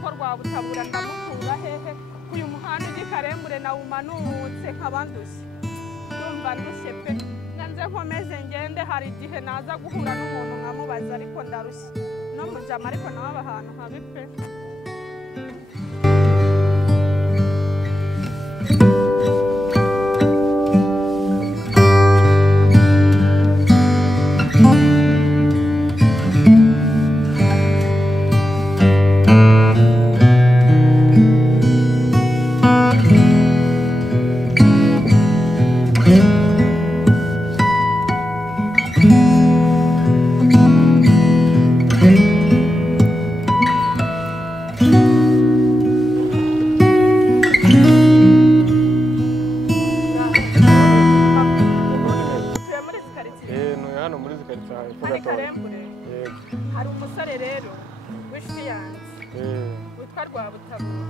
ko Rwabutabura ndamukura hehe uyu muhanda uri Karembure na umanutse nk'abandushye ndumva ndushye pe nze nkomeze ngende hari igihe naza guhura n'umuntu nkamubaza ariko ndarushye no mujama ariko nawe abahantu habi pe hari umusore rero w'inshuti yanjye witwa Rwabutabura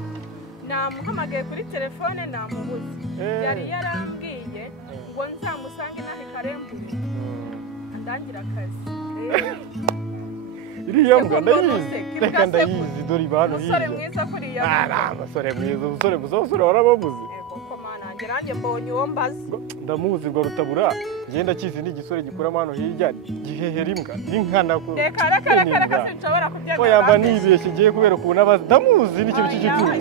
namuhamagaye kuri telefone namubuze yari yarambwiye ngo nzamusange nahe Karembure andangira akazi iriya mbwa ndayizi reka ndayizi dore ibanu hirya umusore mwiza kuriya umusore mwiza umusore warababuze nanjye mbonye uwo mbazi ndamuzi ngo Rutabura ngenda kizi ni igisore gikuramo hano hirya gihehera imbwa n'inkana ko reka sinshobora kubyemera oyamba nibeshye ngiye kubera ukuntu abazi ndamuzi n'ikintu cy'igicucu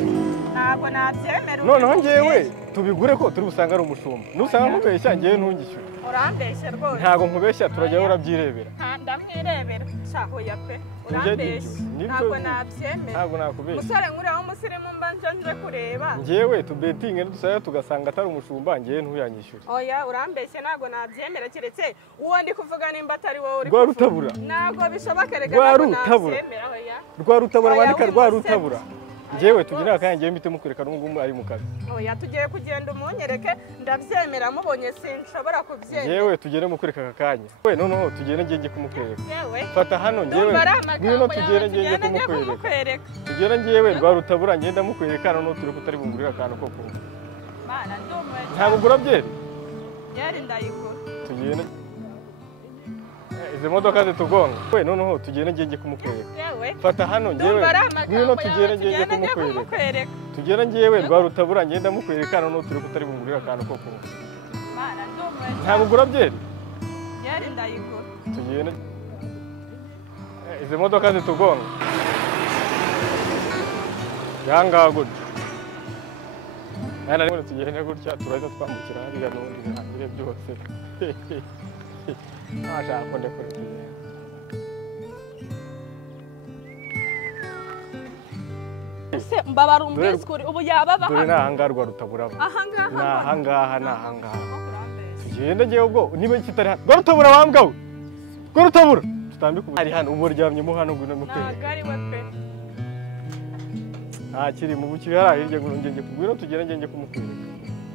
ntabwo nabyemera noneho ngewe tubigure ko turi busanga ari umushumba nusanga nkubeshya ngewe ntungishyure urambeshye rwose ntabwo nkubeshya turajyaho urabyirebera ndamwirebera shaho ya pe urambeshye ntabwo nabyemera ntabwo nakubeshya umusore nkuriya w'umusirimu mba nje kureba ngewe tubetinge dusaya tugasanga atari umushumba ngewe ntuyanyishyure oya urambeshye ntabwo nabyemera keretse uwo ndi kuvuga nimba atari wowe uri Rwarutabura ntabwo bishoboka rega ntabwo nabyemera oya Rwarutabura bandika Rwarutabura ngewe tugira akanya ngewe mbite mukwereka n'ubwo ari mu kazi oya tugiye kugenda umunyereke ndabyemera mubonye sinshobora kubyemera ngewe tugere mukwereka aka kanya we noneho tugere ngiye kumukwereka fata hano ngewe ngwino tugere ngiye kumukwereka tugere ngewe Rwarutabura ngenda mukwereka noneho turi kutari bungurira akantu ko kumva mana ndumwe ntabwo gura byeri yari ndayigura tugende izi modoka zitugonga we noneho tugere ngiye kumukwereka fata hano ngewe ngwino tugere ngiye kumukwereka tugere ngewe Rwarutabura ngenda mukwereka noneho turi kutari bungurira akantu ko kumva mana ndumwe ntabwo gura byeri yari ndayigura tugende izi modoka zitugonga yanga gutya nari tugende gutya turahita twambukira hariya n'ubundi bihangire byose ashaka ko ndekora tugende ese mbabara umbwiskuri ubu yaba bahano dore nahanga Rwarutabura nahangaha tugende ngewe ubwo niba kitari hano Rwarutabura wambwawe Rwarutabura tutambike ubu ari hano ubu ryamyemo hano ngwino mukwereka nagari we pe kiri mu bukiri hari hirya ngenge kugwira tugere ngenge kumukwereka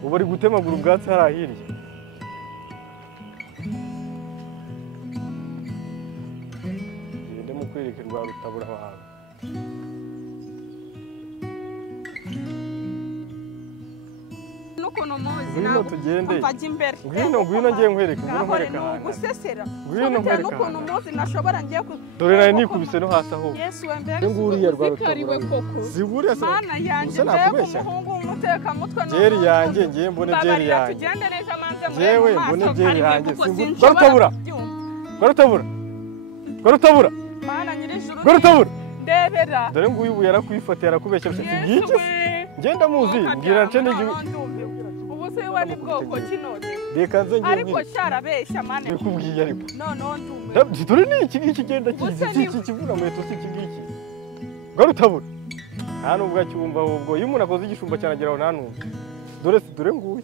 ubu ari gutemagura ubwatsi hari hirya ngende mukwereka Rwarutabura wawe nukuntu muzi ngwino tugende mfajya imbere ngwino ngiye nkwereka gusesera ngwino nkwereka nukuntu muzi nashobora ngiye dore nari nikubise no hasi aho Yesu we mbere nguriya Rwarutabura ziburiya se mana yanjye umuhungu w'umuteka mutwe jeri yanjye ngiye mbone jeri yanjye tugende neza manze jewe mbone jeri yanjye Rwarutabura Rwarutabura mana nyirijuru Rwarutabura ndebera dore nguyu ubu yarakwifata yarakubeshya ngiki ngenda muzi mbwira nce n'igihugu ubu se wari bwoko kinode reka nze ngiye ariko cyarabeshya mane kubwiye ariko no ndume dore ni iki ngiki genda kivuna mu eto iki ngiki Rwarutabura nta nubwo acyumva ahubwo iyo umuntu akoze igishumba cyanageraho nta numva dore nguyu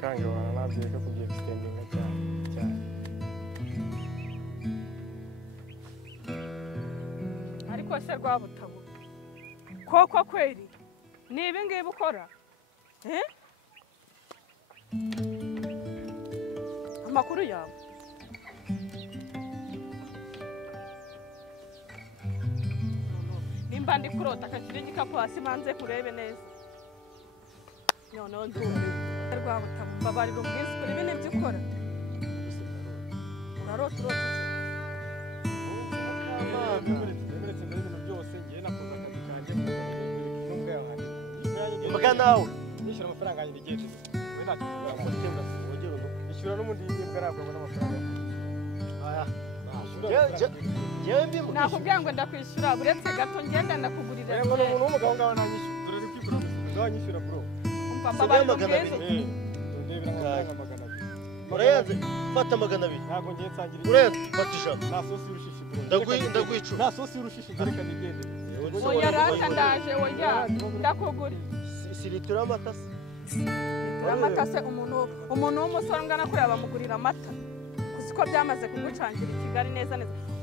kange wana nabyeka kugiye extendinga cyane ariko se Rwabutabura koko kweri ni ibi ngibi ukora amakuru yawe nimba ndi kurota akakiri igikapu hasi manze kurebe neza noneho ndumva Rwabutabura mbabarira umbwiskuri ibi nibyo ukora urarota nawe nishyura amafaranga yanjye n'igihe we ntacyo ishyura n'umundi y'imbwa ntabwo n'amafaranga nakubwira ngo ndakwishyura buretse gato ngenda ndakugurira ngo ni umuntu w'umugabo ngaho nanyishyura dore uri kwigura ngaho nyishyura bro urayanze fata 200 ntabwo ngiye nsangira urayanze fata ijana nta sosi y'urushishi bro ndagwicu nta sosi y'urushishi dore kandi igende oya rata ndaje oya ndakugura siritura amata se amata se umuntu w'umusore ungana kuriya bamugurira amata kuziko byamaze kugucangira i Kigali neza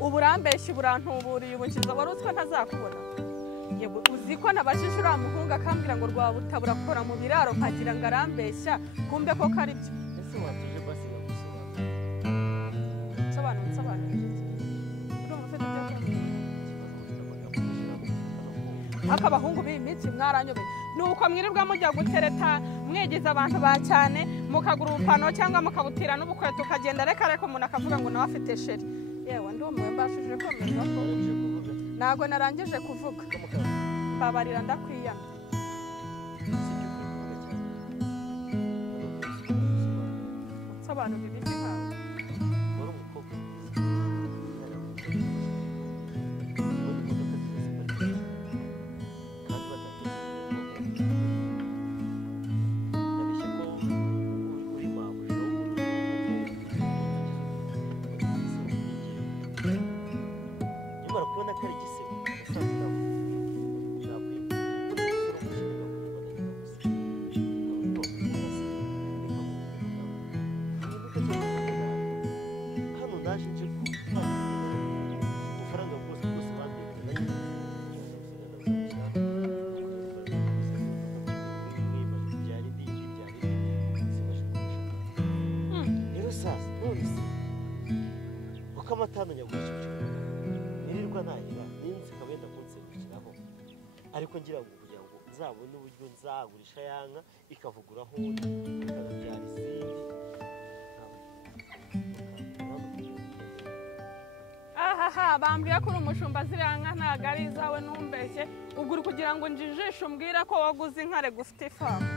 ubu urambeshya burantuburiye ubunkiza wari uziko ntazakubona uziko nabajije uriya muhungu akambwira ngo rwabuta burakora mu biraro nkagira ngo arambeshya kumbe ko kari byo ese watuje basiga akabahungu b'iminsi mwaranyobeye nuko mwirirwa mujya gutereta mwegize abantu ba cyane mukagura ubupano cyangwa mukabutira n'ubukweto ukagenda reka umuntu akavuga ngo nawe afite sheri yewe ndumiwe mbashije komerwa ko ntago narangije kuvuga mbabarira ndakwiyana nsobanura ibiki nkawe amatamenye gucicira nirirwa nahira ninzi kabenda kunsebukiraho ariko ngira ngo kugira ngo nzabone uburyo nzagurisha yanka ikavuguraho ikanabyara izindi bambwiye ko uri umushumba ziranka ntago ari izawe ntumbeshye ugura kugira ngo njijishe umbwira ko waguze inkare gufite ifamu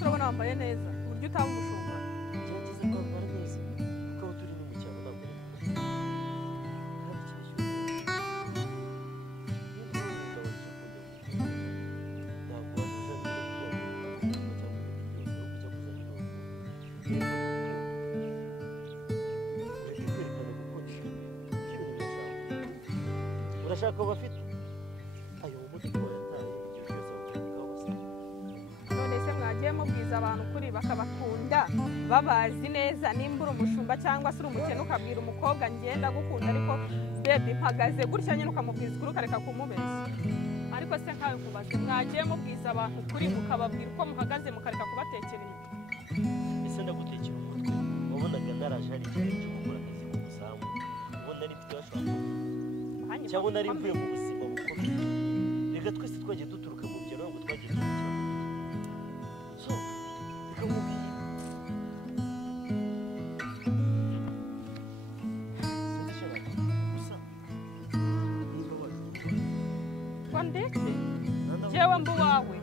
urabona wambaye neza uburyo utaba umushumba cyangwa kwambara neza ukaba turi no mu cyaro ntabwo urashaka bafite ayo muduko yataye ibyo byose bakubwira none se mwagiye mubwiza abantu kuri bakabakunda babazi neza nimba uri umushumba cyangwa se uri umukene ukabwira umukobwa ngenda gukunda ariko baby mpagaze gutya nyine ukamubwiza ukuri ukareka kumubeshya ariko se nkawe kubaze mwagiye mubwiza abantu kuri mukababwira uko muhagaze mukareka kubatekera imitwe ese ndagutekera umutwe wabonaga naraje hari igihe cyo gukora akazi k'umuzamu ubona ari mfite washaka cyangwa nari mvuye mu buzima bukomeye reka twese twagiye duturuka mu byaro ngo twagiye tumukira so bikamubwira ndetse jewe mbu wawe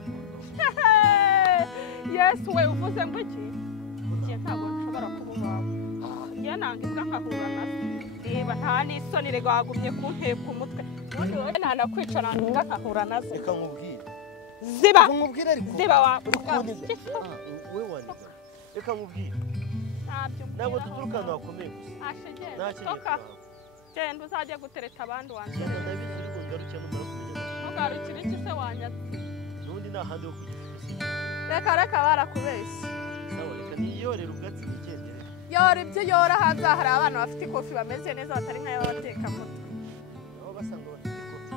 yesu we uvuze ngo iki njye ntabwo nshobora kuba uwawe njye nanga imbwa nkahura nazo reba nta n'isoni rega wagumye kunteka umutwe ubundi wowe ntanakwica nanga imbwa nkahura nazo reka nkubwire ziba nkubwire ariko ziba wa we wandika reka nkubwire ntabwo duturuka ahantu hakomeye gusa genda uzajye gutereta abandi wanjye ndabizi ariko ngarukira n'umara kumenya ntugarukire iki se wanyatse n'ubundi nta handi ho kugira reka barakubeshya sawa reka niyorere ubwatsi nigendere yora ibyo yora hanze hari abana bafite ikofi bameze neza batari nk'ay'abatekamutwe nabo basanga bafite ikofi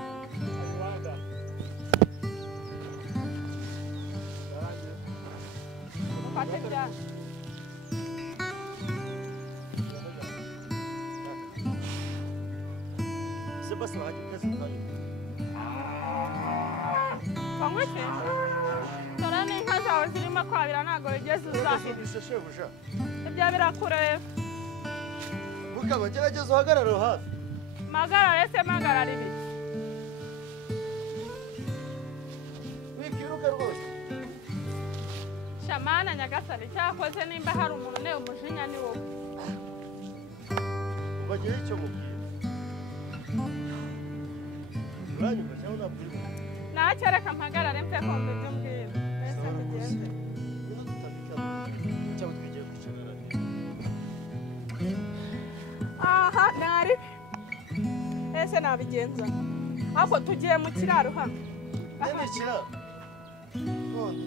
ufate byanjye basi wahajya uteze umwanya wangwite dore n'inka zawe zirimo kwabira ntabwo wigeze uzahira shebuja ibyo birakureba mugabo gerageza uhagarare hafi magarare se magarare ibiki wikiruka rwose shamana nyagasani cyakoze nimba hari umuntu ne umujinya ni wowe ubagire icyo mubwira uranyumva cyangwa nabwira nacyereka mpagarare mpe kumva ibyo mbwira ese tugende cyangwa twigiye kwicara aha nari ese nabigenza ako tugiye mu kiraro hano Nene kiraro none